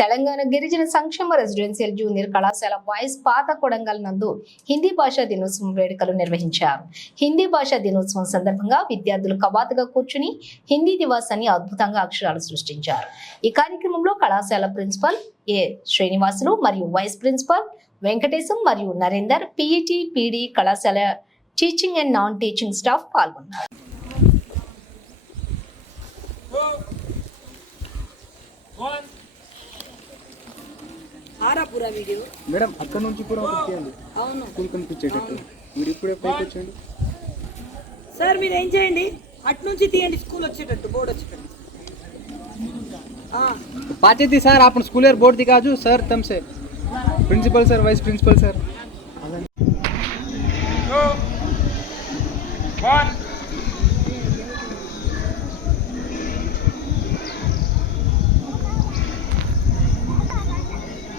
తెలంగాణ గిరిజన సంక్షేమ residential junior కళాశాల బాయ్స్ పాత కొడంగల్ నందు హిందీ భాషా దినోత్సవం వేడుకలు నిర్వహించారు. హిందీ భాషా దినోత్సవం సందర్భంగా విద్యార్థులు కవాతుగా కూర్చుని హిందీ దివాసాన్ని అద్భుతంగా అక్షరాలు సృష్టించారు. ఈ కార్యక్రమంలో కళాశాల ప్రిన్సిపల్ ఏ శ్రీనివాసులు మరియు వైస్ ప్రిన్సిపల్ వెంకటేశం మరియు నరేందర్ పిఈటి పీడీ కళాశాల teaching and non teaching staff పాల్గొన్నారు. ఆరాపురా వీడియో? మేడం అక్కడ నుంచి కూడా ఒకటి అవును. స్కూల్ కనిపించేటట్టు. మీరు ఇప్పుడే పైకి సార్ మీరు ఏం చేయండి? అటు నుంచి తీయండి స్కూల్ వచ్చేటట్టు బోర్డు వచ్చేటట్టు. పాచేది సార్ అప్పుడు స్కూల్ బోర్డు దిగాజు sir తమ్సే. Principal sir vice principal sir. అలాగే